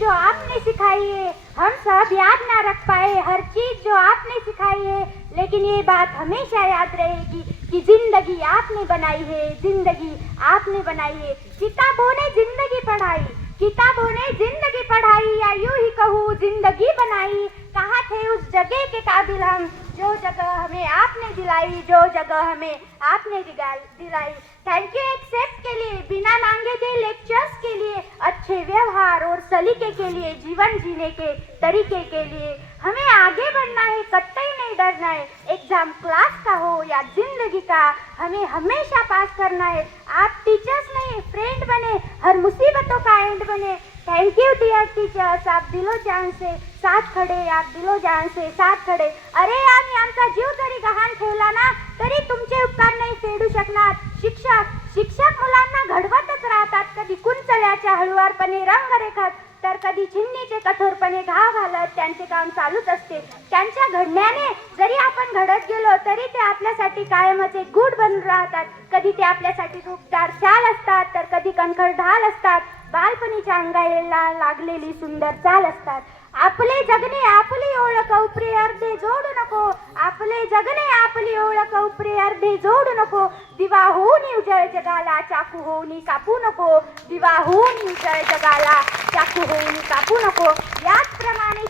जो आपने सिखाई है हम सब याद ना रख पाए, हर चीज जो आपने सिखाई है, लेकिन ये बात हमेशा याद रहेगी कि जिंदगी आपने बनाई है, जिंदगी आपने बनाई है। किताबों ने जिंदगी पढ़ाई, किताबों ने जिंदगी पढ़ाई, या यूं ही कहूँ जिंदगी बनाई। कहाँ थे उस जगह के काबिल हम, जो जगह हमें आपने दिलाई, जो जगह हमें आपने दिलाई। थैंक यू एक्सेप्ट के लिए, बिना मांगे दे लेक्चर्स के लिए, अच्छे व्यवहार और सलीके के लिए, जीवन जीने के तरीके के लिए। हमें आगे बढ़ना है, कतई नहीं डरना है, एग्जाम क्लास का हो या जिंदगी का, हमें हमेशा पास करना है। आप टीचर्स नहीं फ्रेंड बने, हर मुसीबतों का एंड बने। थैंक यू डियर टीचर्स, आप दिलो जान से साथ खडे, आप दिलो जान से साथ खडे। अरे आम्ही आमचा जीव जरी गहाण ठेवला ना तरी तुमचे उपकार नाही फेडू शकणार। शिक्षक मुलांना घडवतच राहतात, कधी कुंचल्याच्या हळुवारपणे रंग रेखात, तर कधी चिमणीचे कठोरपणे घाव घालत त्यांचे काम चालूच असते। त्यांच्या घडण्याने जरी आपण घडत गेलो तरी ते आपल्यासाठी कायमच एक गूढ बनून राहतात। कधी ते आपल्यासाठी रूपदार शाल असतात, तर कधी कणखर ढाल असतात, बालपणीच्या अंगाला लागलेली सुंदर चाल असतात। आपले जगणे आपली ओळख उपरे अर्धे जोडू नको, आपले जगणे आपली ओळख उपरे अर्धे जोडू नको। दिवा होऊन उजळ जगाला चाकू होऊन कापू नको, दिवा होऊन उजळ जगाला चाकू होऊन कापू नको। याचप्रमाणे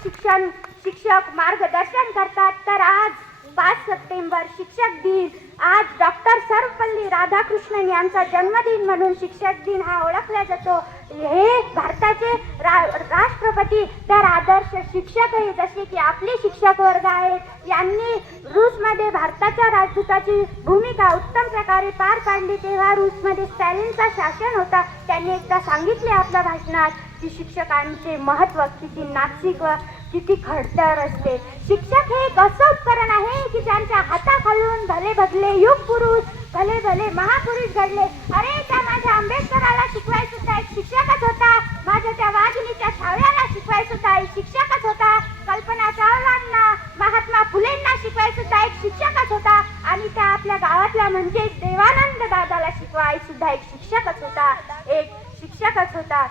शिक्षक मार्गदर्शन करतात। तर आज 5 सप्टेंबर शिक्षक दिन, आज डॉक्टर सर्वपल्ली राधाकृष्णन यांचा जन्मदिन म्हणून शिक्षक दिन हा ओळखला जातो। हे भारताचे राष्ट्रपती तर आदर्श शिक्षक आहे, जसे की आपले शिक्षक वर्ग आहेत। यांनी रूसमध्ये भारताच्या राजदूताची भूमिका उत्तम प्रकारे पार पाडली। तेव्हा रूसमध्ये स्टॅलिनचा शासन होता। त्यांनी एकदा सांगितले आपल्या भाषणात की शिक्षकांचे महत्त्व किती नासिक व किती खडतर असते। शिक्षक हे एक असं उपकरण आहे की ज्यांच्या हाताखालून भले भगले युग पुरुष, भले भले महापुरुष घडले। अरे त्या माझ्या आंबेडकराला शिकवायचा सुद्धा एक शिक्षकच होता, माझ्या त्या वाघिणीच्या छाव्याला शिकवायचा सुद्धा एक शिक्षकच होता, कल्पना चावलांना, महात्मा फुलेंना शिकवायचा सुद्धा एक शिक्षकच होता, आणि त्या आपल्या गावातल्या म्हणजे देवानंद दादाला शिकवायचा सुद्धा एक शिक्षकच होता, एक शिक्षकच होता।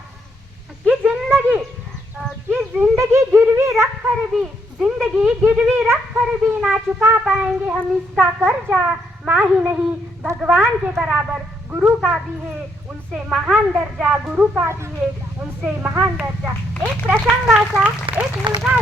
कि जिंदगी गिरवी रख कर भी, जिंदगी गिरवी रख कर भी ना चुका पाएंगे हम इसका कर्जा। माँ ही नहीं भगवान के बराबर गुरु का भी है उनसे महान दर्जा, गुरु का भी है उनसे महान दर्जा। एक प्रसंग असा एक मुलगा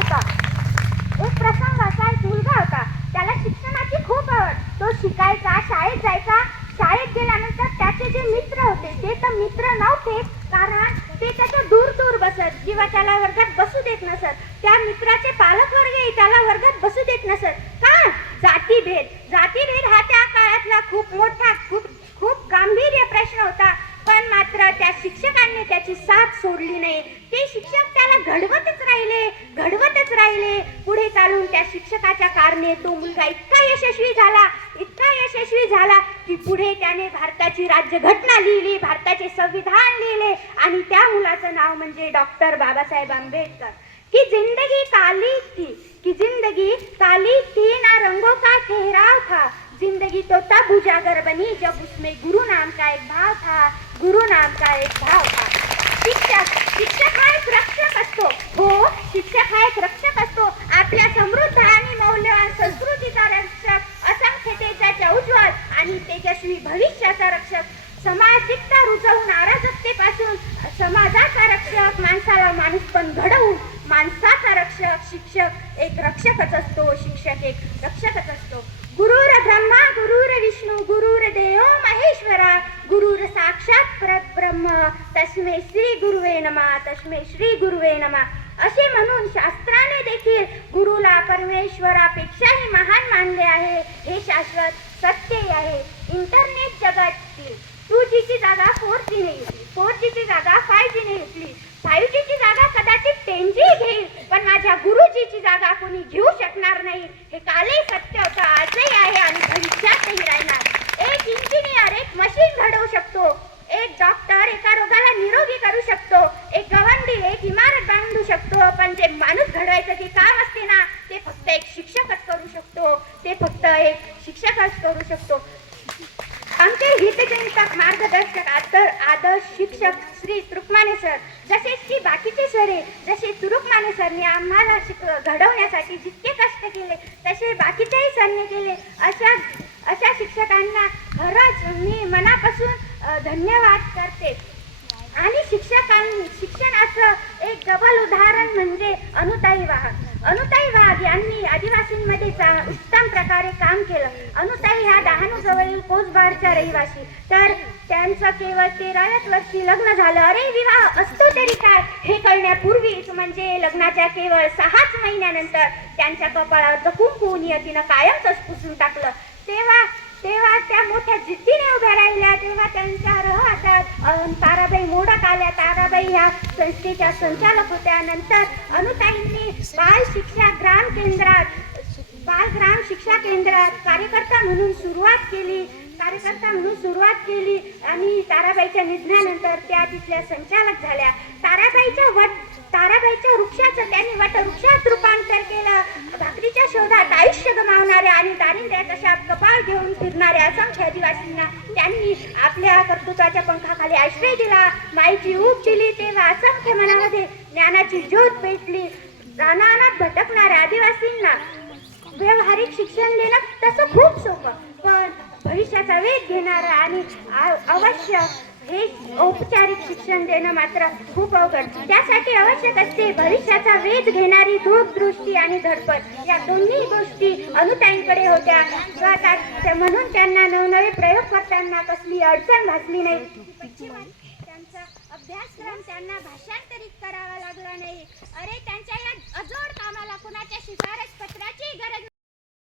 होता, त्याला शिक्षणाची खूप आवड। तो शिकायचा, शाळेत जायचा। शाळेत गेल्यानंतर त्याचे जे मित्र होते ते तर मित्र नव्हते, कारण ते त्याच्या दूर दूर बसत किंवा त्याला वर्गात बसू देत नसत। त्या मित्राचे पालक वर्गही त्याला वर्गात बसू देत नसत। का? जातीभेद हा त्या काळातला खूप मोठा खूप गांभीर्य प्रश्न होता। पण मात्र त्या शिक्षकांनी त्याची साथ सोडली नाही। ते शिक्षक त्याला घडवतच राहिले। पुढे चालून त्या शिक्षकाच्या कारणे तो मुलगा इतका यशस्वी झाला की पुढे त्याने भारताची राज्यघटना लिहिली, भारताचे संविधान लिहिले, आणि त्या मुलाचं नाव म्हणजे डॉक्टर बाबासाहेब आंबेडकर। कि जिंदगी काली थी ना रंगों का ठहराव था, जिंदगी तो तब उजागर बनी जब उसमें गुरु नाम का एक भाव था। शिक्षक हा एक रक्षक असतो। हो, शिक्षक हा एक रक्षक असतो, आपल्या समृद्ध आणि मौल्यवान संस्कृतीचा रक्षक, असंख्यतेच्या उज्ज्वल आणि तेजस्वी भविष्याचा रक्षक, सामाजिकता रुजवून अराजकतेपासून समाजाचा रक्षक, माणसाला माणूसपण घडवून माणसाचा रक्षक। शिक्षक एक रक्षकच असतो। गुरुर ब्रह्मा गुरुर विष्णू गुरुर्देव महेश्वरा, गुरुर साक्षात परब्रह्म, तस्मै श्री गुरुवे नमः। असे म्हणून शास्त्राने देखील गुरुला परमेश्वरापेक्षाही महान मानले आहे। हे शाश्वत सत्य आहे। इंटरनेट जगातील 2G ची जागा 4G ने घेतली, 4G ची जागा 5G ने घेतली, 5G ची जागा कदाचित 10G घेईल, पण माझ्या गुरुजीची जागा कोणी घेऊ शकणार नाही। हे कालही सत्य होतं, आजही आहे आणि भविष्यातही राहणार। एक इंजिनियर एक मशीन घडवू शकतो, एक डॉक्टर एका रोगाला निरोगी करू शकतो, एक गवंडी एक इमारत बांधू शकतो, पण जे माणूस घडवायचं जे काम असते ना ते फक्त एक शिक्षकच करू शकतो। आमचे हितचिंतक मार्गदर्शक आदर्श शिक्षक श्री तुकमाने सर, जसे की बाकीचे सर आहे, घडवण्यासाठी जितके कष्ट केले तसे बाकीचेही सैन्य केले. अशा शिक्षकांना खरंच मी मनापासून धन्यवाद करते. आणि शिक्षणाचं एक डबल उदाहरण म्हणजे अनुताई वाघ. अनुताई वाघ यांनी आदिवासींमध्ये उत्तम प्रकारे काम केलं. अनुताई ह्या डहाणूजवळील कोसबारच्या रहिवासी. तर त्यांचं केवळ 13व्याच वर्षी लग्न झालं. अरे विवाह असतो तरी काय हे कळण्यापूर्वीच म्हणजे लग्नाच्या केवळ 6च महिन्यानंतर त्यांच्या कपाळावरचं कुंकू नियतीनं कायमच पुसून टाकलं. तेव्हा त्या मोठ्या जिद्दीने उभ्या राहिल्या. तेव्हा त्यांच्या रहवासात ताराबाई मोडक आल्या. ताराबाई ह्या संस्थेच्या संचालक होत्या. नंतर अनुताईंनी बाल ग्राम शिक्षा केंद्रात कार्यकर्ता म्हणून सुरुवात केली आणि ताराबाईच्या निधनानंतर त्या तिथल्या संचालक झाल्या. ताराबाईच्या वृक्षाचं त्यांनी वटवृक्षात रूपांतर केलं. भाकरीच्या शोधात आयुष्य गमावणाऱ्या आणि दारिद्र्यात अशा कपाळ घेऊन फिरणाऱ्या असंख्य आदिवासींना त्यांनी आपल्या कर्तृत्वाच्या पंखाखाली आश्रय दिला. माईची ऊब दिली. तेव्हा असंख्य मनामध्ये ज्ञानाची ज्योत पेटली. रानात भटकणाऱ्या आदिवासींना व्यावहारिक शिक्षण देणं तसं खूप सोपं, पण भविष्याचा वेध घेणारं आणि अवश्य हे औपचारिक शिक्षण देणं मात्र खूप अवघड. त्यासाठी आवश्यक असते भविष्याचा वेध घेणारी दूरदृष्टी आणि धडपड. या दोन्ही गोष्टी अनुताईंकडे होत्या. म्हणून त्यांना नवनवे प्रयोग करताना कसली अडचण भासली नाही. त्यांचा अभ्यासक्रम त्यांना भाषांतरित करावा लागला नाही. अरे त्यांच्या या अजोड कामाला कुणाच्या शिफारस पत्राची गरज